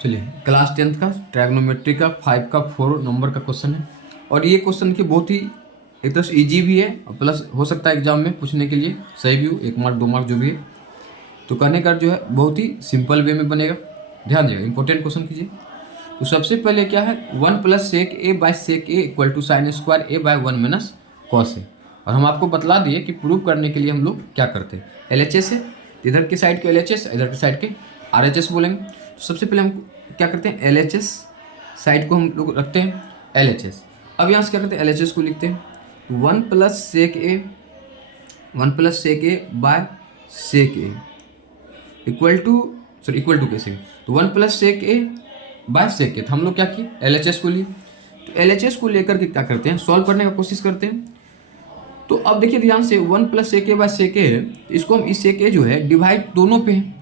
चलिए, class 10th का ट्रायगोनोमेट्री का 5 का 4 नंबर का क्वेश्चन है। और ये क्वेश्चन की बहुत ही एक तरह से ईजी भी है और प्लस हो सकता है एग्जाम में पूछने के लिए सही भी हो, 1 मार्क 2 मार्क जो भी है। तो करने का जो है बहुत ही सिंपल वे में बनेगा। ध्यान दीजिएगा, इंपॉर्टेंट क्वेश्चन कीजिए। तो सबसे पहले क्या है, 1 plus sec A by sec A equal to sine square A by 1 minus cos A. और हम आपको बतला दिए कि प्रूव करने के लिए हम लोग क्या करते हैं, LHS है, इधर के साइड के LHS, इधर के साइड के RHS बोलेंगे। तो सबसे पहले हम क्या करते हैं, LHS साइड को हम लोग रखते हैं LHS। अब यहाँ से क्या करते हैं, LHS को लिखते हैं 1 plus sec A, 1 plus sec A by sec A equal to कैसे, तो 1 plus sec A by sec A. तो हम लोग क्या किए, LHS को लिए। तो LHS को लेकर के क्या करते हैं, सॉल्व करने का कोशिश करते हैं। तो अब देखिए ध्यान से, 1 plus sec A by sec ए, इसको हम इस सेक ए जो है डिवाइड दोनों पे है,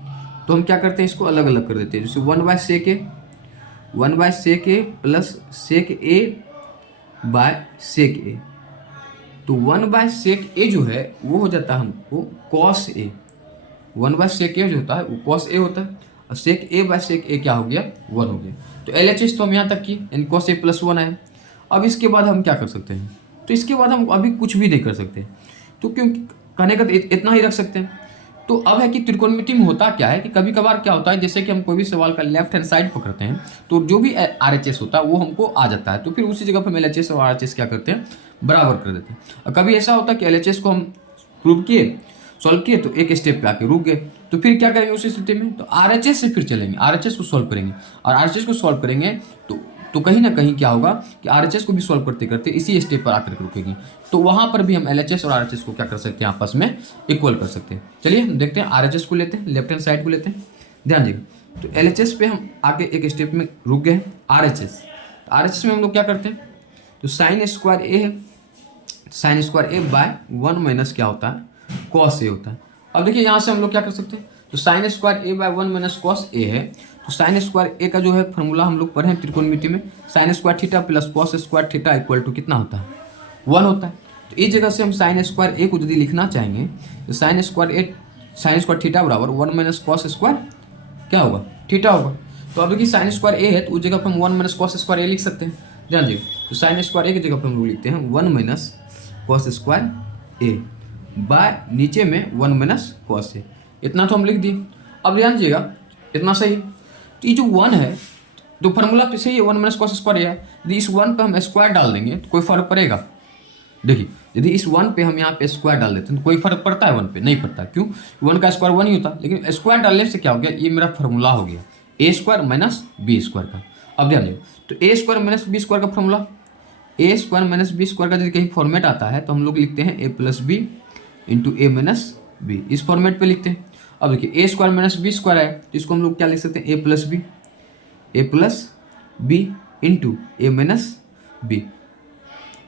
तो हम क्या करते हैं, इसको अलग अलग कर देते हैं। जैसे 1 by sec A, 1 by sec A plus sec A by sec A. तो 1 बाय सेक ए जो है वो हो जाता है हमको कॉस ए। 1 बाय सेक ए जो होता है वो कॉस ए होता है, और सेक ए बाय सेक ए क्या हो गया, 1 हो गया। तो LHS तो हम यहाँ तक की, यानी कॉस ए प्लस 1 आया। अब इसके बाद हम क्या कर सकते हैं, तो इसके बाद हम अभी कुछ भी नहीं कर सकते, तो क्योंकि कहने का तो इतना ही रख सकते हैं। तो अब है कि त्रिकोणमिति में होता क्या है कि कभी कभार क्या होता है, जैसे कि हम कोई भी सवाल का लेफ्ट हैंड साइड पकड़ते हैं तो जो भी RHS होता है वो हमको आ जाता है, तो फिर उसी जगह पर हम LHS और RHS क्या करते हैं, बराबर कर देते हैं। और कभी ऐसा होता है कि LHS को हम प्रूव किए, सॉल्व किए, तो एक स्टेप पे आके रुक गए, तो फिर क्या करेंगे उस स्थिति में, तो RHS से फिर चलेंगे, RHS को सॉल्व करेंगे। और RHS को सॉल्व करेंगे तो कहीं ना कहीं क्या होगा कि RHS को भी सॉल्व करते करते इसी स्टेप पर आकर के रुकेगी, तो वहां पर भी हम LHS और RHS को क्या कर सकते हैं, आपस में इक्वल कर सकते हैं। चलिए हम देखते हैं, RHS को लेते हैं, लेफ्ट हैंड साइड को लेते हैं। ध्यान दीजिए, तो LHS पे हम आके एक स्टेप में रुक गए। RHS में हम लोग क्या करते हैं, तो साइन स्क्वायर ए है, sign square A by 1 minus क्या होता है, कॉस ए होता है। अब देखिए यहाँ से हम लोग क्या कर सकते हैं, तो sign square A by 1 minus cos ए है, तो साइन स्क्वायर ए का जो है फॉर्मूला हम लोग पढ़े हैं त्रिकोणमिति में, sine square theta plus cos square theta equal to कितना होता है, 1 होता है। तो इस जगह से हम साइन स्क्वायर ए को यदि लिखना चाहेंगे तो साइन स्क्वायर थीटा बराबर 1 माइनस कॉस स्क्वायर क्या होगा, थीटा होगा। तो अब देखिए साइन स्क्वायर ए है तो उस जगह पर हम 1 माइनस कॉस स्क्वायर ए लिख सकते हैं। ध्यान दीजिए, तो साइन स्क्वायर ए की जगह पर हम लोग लिखते हैं 1 minus cos square A bye नीचे में 1 माइनस कॉस ए, इतना तो हम लिख दिए। अब ध्यान दीजिएगा, इतना सही। तो ये जो 1 है तो फार्मूला तो सही है, 1 माइनस कॉस स्क्वायर है। यदि इस 1 पे हम स्क्वायर डाल देंगे तो कोई फर्क पड़ेगा, देखिए यदि इस 1 पे हम यहाँ पे स्क्वायर डाल देते हैं तो कोई फर्क पड़ता है, 1 पे नहीं पड़ता। क्यों, 1 का स्क्वायर 1 ही होता है, लेकिन स्क्वायर डालने से क्या हो गया, ये मेरा फार्मूला हो गया ए स्क्वायर माइनस बी स्क्वायर का। अब ध्यान दीजिए, तो ए स्क्वायर माइनस बी स्क्वायर का फार्मूला, ए स्क्वायर माइनस बी स्क्वायर का यदि कहीं फॉर्मेट आता है तो हम लोग लिखते हैं ए प्लस बी इंटू ए माइनस बी, इस फॉर्मेट पे लिखते हैं। अब देखिए ए स्क्वायर माइनस बी स्क्वायर है तो इसको हम लोग क्या लिख सकते हैं, ए प्लस बी इंटू ए माइनस बी,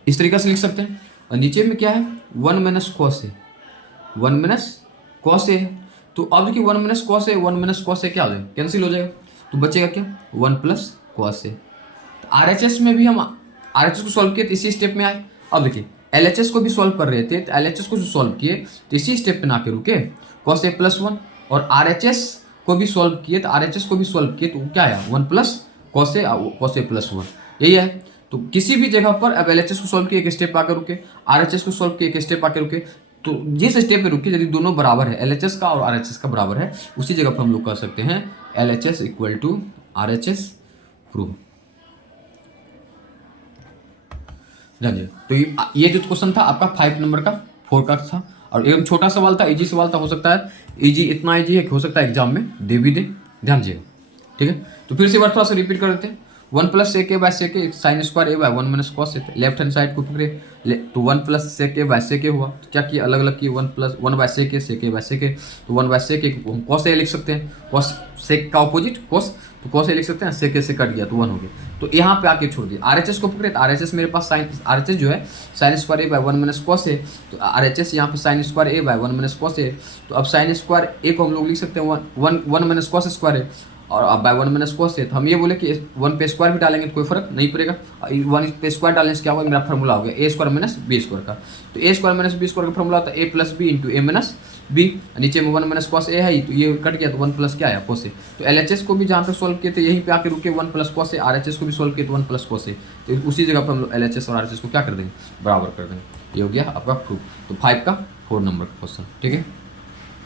इस तरीके से लिख सकते हैं। और नीचे में क्या है, 1 माइनस कॉस ए, 1 माइनस कॉस ए। तो अब देखिए 1 माइनस कॉस ए, 1 माइनस कॉस ए क्या हो जाएगा, कैंसिल हो जाएगा, तो बचेगा क्या, 1 प्लस कॉस ए। तो RHS में भी हम RHS को सॉल्व किए तो इसी स्टेप में आए। अब देखिए LHS को भी सॉल्व कर रहे थे, तो LHS को जो सॉल्व किए तो इसी स्टेप पे ना के रुके, कॉस ए प्लस 1। और RHS को भी सॉल्व किए तो RHS को भी सॉल्व किए तो क्या आया, 1 प्लस कॉस ए प्लस 1, यही है। तो किसी भी जगह पर अब LHS को सॉल्व किए एक स्टेप आकर रुके, RHS को सॉल्व किए एक स्टेप आकर रुके, तो जिस स्टेप पे रुके यदि दोनों बराबर है, LHS का और RHS का बराबर है, उसी जगह पर हम लोग कर सकते हैं LHS equal to RHS prove. जानिए, तो ये जो क्वेश्चन था आपका 5 नंबर का 4 का था, और एकदम छोटा सवाल था, इजी सवाल था, हो सकता है इजी, इतना इजी है कि हो सकता है एग्जाम में दे भी दे। ध्यान दीजिएगा, ठीक है। तो फिर से बार थोड़ा सा रिपीट कर देते हैं, 1 plus sec A by sec A sine square A by 1 minus cos A, left hand side को पकड़े तो 1 plus sec A by sec ए हुआ, तो क्या किया, अलग अलग किए, 1 by sec A by sec A, तो 1 बाय सेक ए को हम कॉस ए लिख सकते हैं, कॉस सेक का ऑपोजिट कॉस, तो कॉस ए लिख सकते हैं, सेक ए से कट गया तो 1 हो गया। तो यहाँ पे आके छोड़ दिया, RHS को पकड़े तो RHS मेरे पास साइन, RHS जो है sign square A by 1 minus cos ए, तो RHS यहाँ पे sign square A by 1 minus cos ए। तो अब साइन स्क्वायर ए को हम लोग लिख सकते हैं 1 माइनस कॉस स्क्वायर है, और अब बाय 1 माइनस कॉस ए, तो हम ये बोले कि 1 पे स्क्वायर भी डालेंगे तो कोई फर्क नहीं पड़ेगा, 1 पे स्क्वायर डालने से क्या होगा, मेरा फॉर्मूला हो गया ए स्क्वायर माइनस बी स्क्वायर का। तो ए स्क्वायर माइनस बी स्क्वायर का फॉर्मूला होता है ए प्लस बी इंटू ए माइनस बी, नीचे में 1 माइनस कॉस ए है तो ये कट गया तो 1 प्लस क्या आया कॉस ए। तो एलएचएस को भी जहाँ पे सॉल्व किए थे यहीं पे आके रुके 1 प्लस कॉस ए, आरएचएस को भी सॉल्व किए तो 1 प्लस कॉस ए। तो उसी जगह पर हम लोग एलएचएस और आरएचएस को क्या कर देंगे, बराबर कर देंगे। ये हो गया आपका प्रूफ। तो 5 का 4 नंबर का क्वेश्चन, ठीक है।